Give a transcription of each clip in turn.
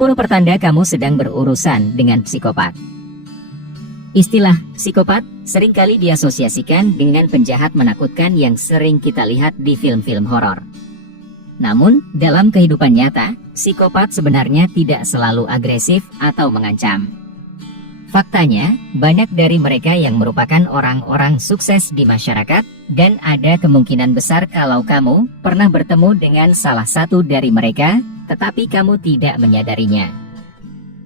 10 pertanda kamu sedang berurusan dengan psikopat. Istilah psikopat seringkali diasosiasikan dengan penjahat menakutkan yang sering kita lihat di film-film horor. Namun, dalam kehidupan nyata, psikopat sebenarnya tidak selalu agresif atau mengancam. Faktanya, banyak dari mereka yang merupakan orang-orang sukses di masyarakat, dan ada kemungkinan besar kalau kamu pernah bertemu dengan salah satu dari mereka, tetapi kamu tidak menyadarinya.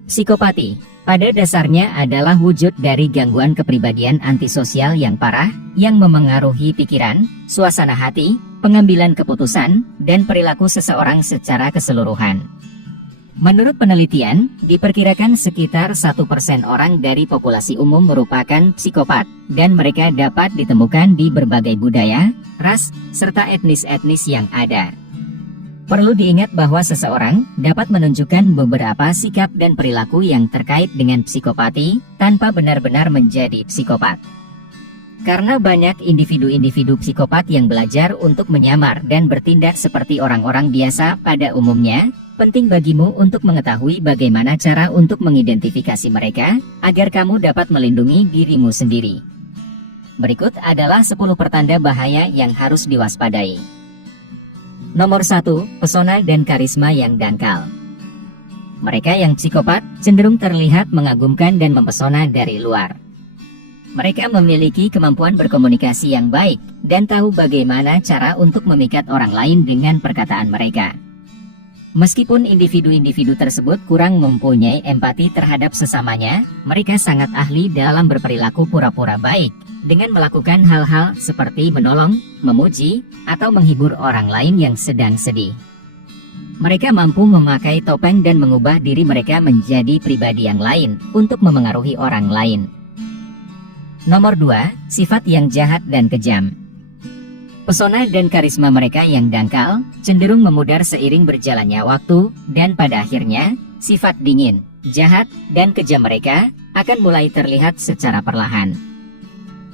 Psikopati, pada dasarnya adalah wujud dari gangguan kepribadian antisosial yang parah, yang memengaruhi pikiran, suasana hati, pengambilan keputusan, dan perilaku seseorang secara keseluruhan. Menurut penelitian, diperkirakan sekitar 1% orang dari populasi umum merupakan psikopat, dan mereka dapat ditemukan di berbagai budaya, ras, serta etnis-etnis yang ada. Perlu diingat bahwa seseorang dapat menunjukkan beberapa sikap dan perilaku yang terkait dengan psikopati, tanpa benar-benar menjadi psikopat. Karena banyak individu-individu psikopat yang belajar untuk menyamar dan bertindak seperti orang-orang biasa pada umumnya, penting bagimu untuk mengetahui bagaimana cara untuk mengidentifikasi mereka, agar kamu dapat melindungi dirimu sendiri. Berikut adalah 10 pertanda bahaya yang harus diwaspadai. Nomor 1, pesona dan karisma yang dangkal. Mereka yang psikopat cenderung terlihat mengagumkan dan mempesona dari luar. Mereka memiliki kemampuan berkomunikasi yang baik, dan tahu bagaimana cara untuk memikat orang lain dengan perkataan mereka. Meskipun individu-individu tersebut kurang mempunyai empati terhadap sesamanya, mereka sangat ahli dalam berperilaku pura-pura baik, dengan melakukan hal-hal seperti menolong, memuji, atau menghibur orang lain yang sedang sedih. Mereka mampu memakai topeng dan mengubah diri mereka menjadi pribadi yang lain, untuk memengaruhi orang lain. Nomor 2, sifat yang jahat dan kejam. Pesona dan karisma mereka yang dangkal cenderung memudar seiring berjalannya waktu, dan pada akhirnya, sifat dingin, jahat, dan kejam mereka akan mulai terlihat secara perlahan.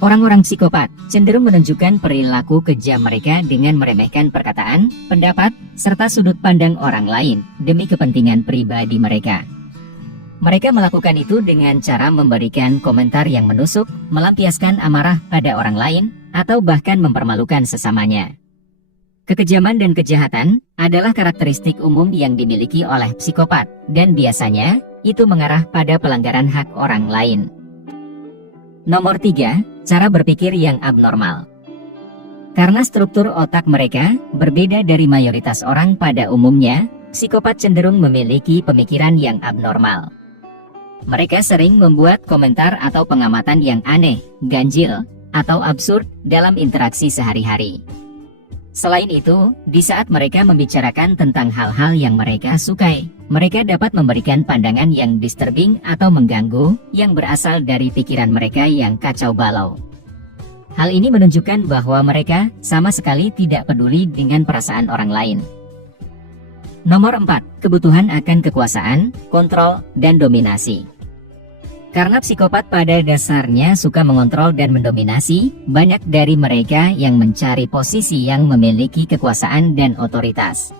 Orang-orang psikopat cenderung menunjukkan perilaku kejam mereka dengan meremehkan perkataan, pendapat, serta sudut pandang orang lain demi kepentingan pribadi mereka. Mereka melakukan itu dengan cara memberikan komentar yang menusuk, melampiaskan amarah pada orang lain, atau bahkan mempermalukan sesamanya. Kekejaman dan kejahatan adalah karakteristik umum yang dimiliki oleh psikopat, dan biasanya itu mengarah pada pelanggaran hak orang lain. Nomor 3, cara berpikir yang abnormal. Karena struktur otak mereka berbeda dari mayoritas orang pada umumnya, psikopat cenderung memiliki pemikiran yang abnormal. Mereka sering membuat komentar atau pengamatan yang aneh, ganjil, atau absurd dalam interaksi sehari-hari. Selain itu, di saat mereka membicarakan tentang hal-hal yang mereka sukai, mereka dapat memberikan pandangan yang disturbing atau mengganggu, yang berasal dari pikiran mereka yang kacau balau. Hal ini menunjukkan bahwa mereka sama sekali tidak peduli dengan perasaan orang lain. Nomor 4, kebutuhan akan kekuasaan, kontrol, dan dominasi. Karena psikopat pada dasarnya suka mengontrol dan mendominasi, banyak dari mereka yang mencari posisi yang memiliki kekuasaan dan otoritas.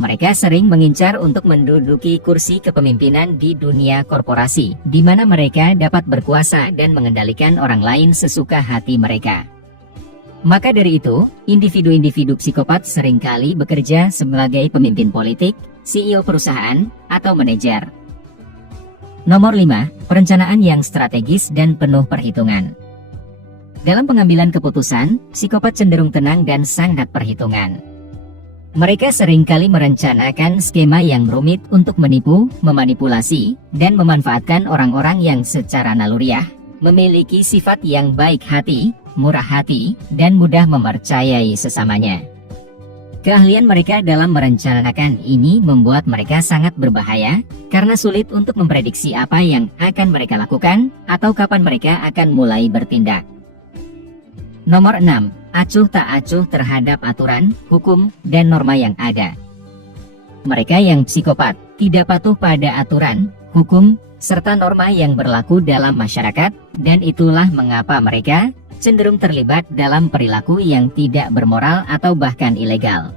Mereka sering mengincar untuk menduduki kursi kepemimpinan di dunia korporasi, di mana mereka dapat berkuasa dan mengendalikan orang lain sesuka hati mereka. Maka dari itu, individu-individu psikopat seringkali bekerja sebagai pemimpin politik, CEO perusahaan, atau manajer. Nomor 5, perencanaan yang strategis dan penuh perhitungan. Dalam pengambilan keputusan, psikopat cenderung tenang dan sangat perhitungan. Mereka seringkali merencanakan skema yang rumit untuk menipu, memanipulasi, dan memanfaatkan orang-orang yang secara naluriah memiliki sifat yang baik hati, murah hati, dan mudah mempercayai sesamanya. Keahlian mereka dalam merencanakan ini membuat mereka sangat berbahaya, karena sulit untuk memprediksi apa yang akan mereka lakukan, atau kapan mereka akan mulai bertindak. Nomor 6, acuh tak acuh terhadap aturan, hukum, dan norma yang ada. Mereka yang psikopat tidak patuh pada aturan, hukum, serta norma yang berlaku dalam masyarakat, dan itulah mengapa mereka cenderung terlibat dalam perilaku yang tidak bermoral atau bahkan ilegal.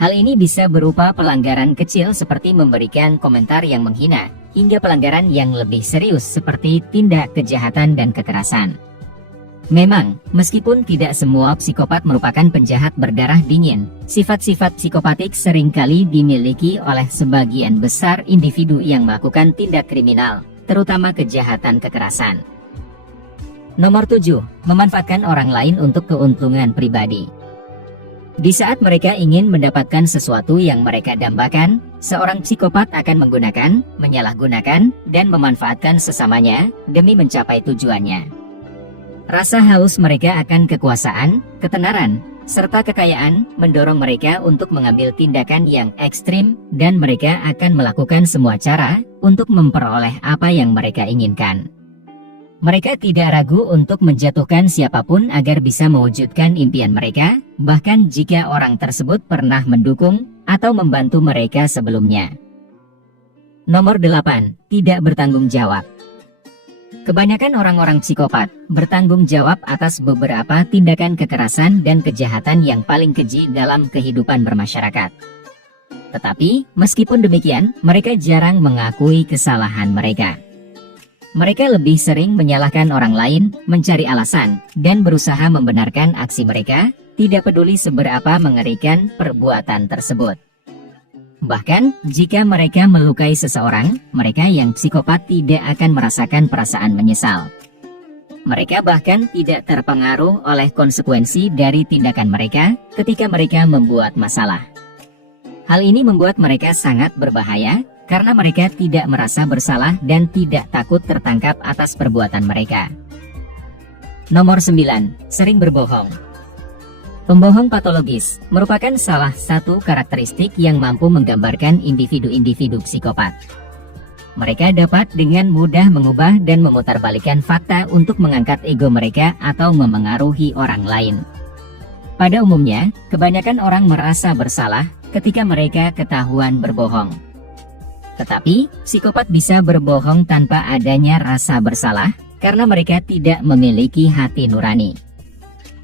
Hal ini bisa berupa pelanggaran kecil seperti memberikan komentar yang menghina, hingga pelanggaran yang lebih serius seperti tindak kejahatan dan kekerasan. Memang, meskipun tidak semua psikopat merupakan penjahat berdarah dingin, sifat-sifat psikopatik seringkali dimiliki oleh sebagian besar individu yang melakukan tindak kriminal, terutama kejahatan kekerasan. Nomor 7. Memanfaatkan orang lain untuk keuntungan pribadi. Di saat mereka ingin mendapatkan sesuatu yang mereka dambakan, seorang psikopat akan menggunakan, menyalahgunakan, dan memanfaatkan sesamanya demi mencapai tujuannya. Rasa haus mereka akan kekuasaan, ketenaran, serta kekayaan mendorong mereka untuk mengambil tindakan yang ekstrim, dan mereka akan melakukan semua cara untuk memperoleh apa yang mereka inginkan. Mereka tidak ragu untuk menjatuhkan siapapun agar bisa mewujudkan impian mereka, bahkan jika orang tersebut pernah mendukung atau membantu mereka sebelumnya. Nomor 8. Tidak bertanggung jawab. Kebanyakan orang-orang psikopat bertanggung jawab atas beberapa tindakan kekerasan dan kejahatan yang paling keji dalam kehidupan bermasyarakat. Tetapi, meskipun demikian, mereka jarang mengakui kesalahan mereka. Mereka lebih sering menyalahkan orang lain, mencari alasan, dan berusaha membenarkan aksi mereka, tidak peduli seberapa mengerikan perbuatan tersebut. Bahkan, jika mereka melukai seseorang, mereka yang psikopat tidak akan merasakan perasaan menyesal. Mereka bahkan tidak terpengaruh oleh konsekuensi dari tindakan mereka ketika mereka membuat masalah. Hal ini membuat mereka sangat berbahaya, karena mereka tidak merasa bersalah dan tidak takut tertangkap atas perbuatan mereka. Nomor 9. Sering berbohong. Pembohong patologis merupakan salah satu karakteristik yang mampu menggambarkan individu-individu psikopat. Mereka dapat dengan mudah mengubah dan memutarbalikkan fakta untuk mengangkat ego mereka atau memengaruhi orang lain. Pada umumnya, kebanyakan orang merasa bersalah ketika mereka ketahuan berbohong. Tetapi, psikopat bisa berbohong tanpa adanya rasa bersalah, karena mereka tidak memiliki hati nurani.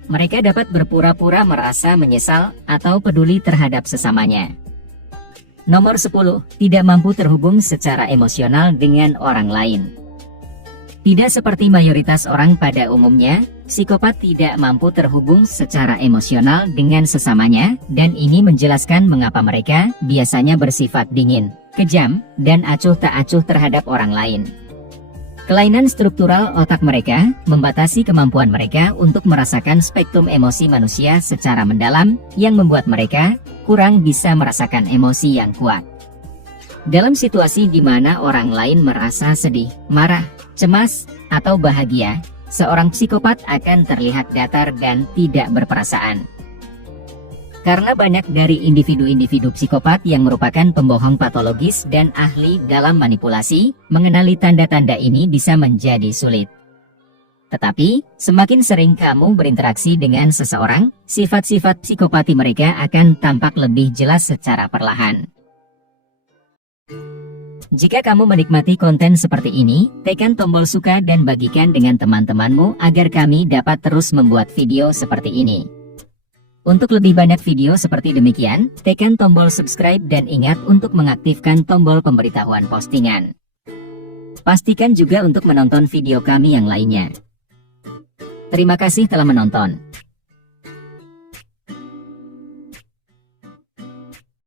Mereka dapat berpura-pura merasa menyesal atau peduli terhadap sesamanya. Nomor 10. Tidak mampu terhubung secara emosional dengan orang lain. Tidak seperti mayoritas orang pada umumnya, psikopat tidak mampu terhubung secara emosional dengan sesamanya, dan ini menjelaskan mengapa mereka biasanya bersifat dingin, kejam, dan acuh tak acuh terhadap orang lain. Kelainan struktural otak mereka membatasi kemampuan mereka untuk merasakan spektrum emosi manusia secara mendalam, yang membuat mereka kurang bisa merasakan emosi yang kuat. Dalam situasi di mana orang lain merasa sedih, marah, cemas, atau bahagia, seorang psikopat akan terlihat datar dan tidak berperasaan. Karena banyak dari individu-individu psikopat yang merupakan pembohong patologis dan ahli dalam manipulasi, mengenali tanda-tanda ini bisa menjadi sulit. Tetapi, semakin sering kamu berinteraksi dengan seseorang, sifat-sifat psikopati mereka akan tampak lebih jelas secara perlahan. Jika kamu menikmati konten seperti ini, tekan tombol suka dan bagikan dengan teman-temanmu agar kami dapat terus membuat video seperti ini. Untuk lebih banyak video seperti demikian, tekan tombol subscribe dan ingat untuk mengaktifkan tombol pemberitahuan postingan. Pastikan juga untuk menonton video kami yang lainnya. Terima kasih telah menonton.